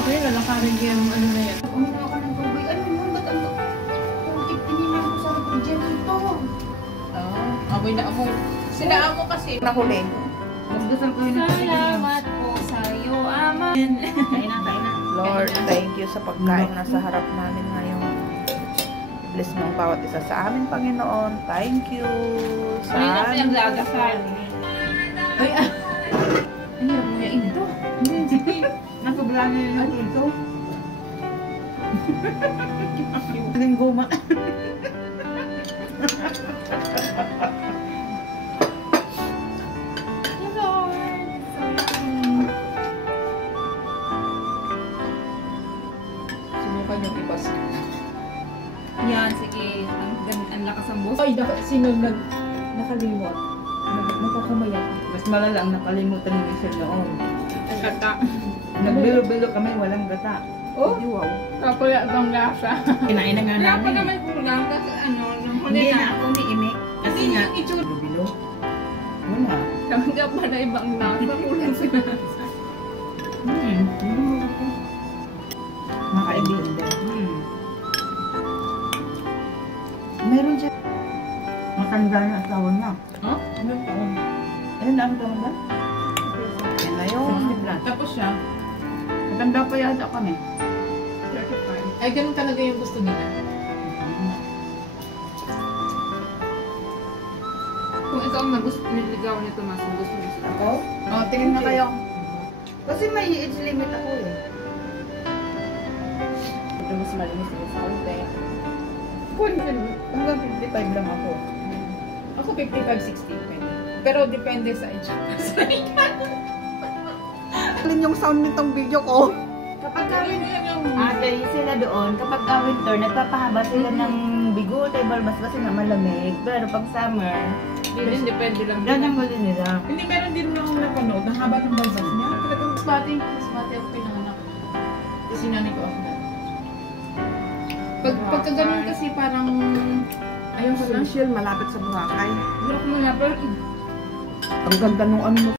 ako yun, lalakarin yung ano na yan. Umuha ka ng tubig. Ano yun? Ba't ang tubig tinilang ko sa refrigerator? Amoy na amoy. Sila amo kasi. Nahuli. Magdasal ko yun ng tubig. Salamat po sa'yo, Ama. Kain na. Lord, thank you sa pagkain na sa harap namin ngayon. Bless mo ang bawat isa sa amin, Panginoon. Thank you. Ayun na pinaglagasal. Ay, ano yung mga ito? Nasubra na yun ang ito. Aling guma. Subukan yung ipas. Yan, sige. Ang lakas ang boss. Ay, sino nakalimot? Nagkakamaya. Mas malala ang nakalimutan ng isa noon. Kata. Nagbilo-bilo kami, walang gata. Oh? Wow. Kapula bang lasa. Kinain na nga Wala pa namin. naman kulang kasi ano, nung huli Hindi na. na ako umiimik. Kasi Kasi nga, yung itsura. bilo. Wala. Kaya pa na ibang lasa. Kulang sila. Makaintindi. Meron siya. Matanda na asawa na. Huh? Ano po? Ayun na ang taon ba? Yan na yun. Tapos siya, Matanda pa yata kami. 35. ay ganun talaga yung gusto nila. Kung ikaw ang niligaw nito, mas ang gusto niya sila. Ako? Oh, tingin na kayo. Kasi may age limit ako eh. Ito mas malinis sa konti. Hanggang 55 lang ako. Ako 55-60. Pero depende sa age. Alin yung sound nitong video ko? Kapag ate sila doon, kapag winter, nagpapahaba sila ng bigot ay balbas kasi nga malamig. Pero pag summer, Hindi, depende lang. yan ang gusto nila. Hindi, meron din akong napanood. Ang haba ng balbas niya. Talagang spotty ako pinanganak. Kasi nanay ko ako na. Pagka ganun kasi parang ayaw ko na. Social, malapit sa Boracay. Pero kung wala, pero Ang ganda nung ano mo.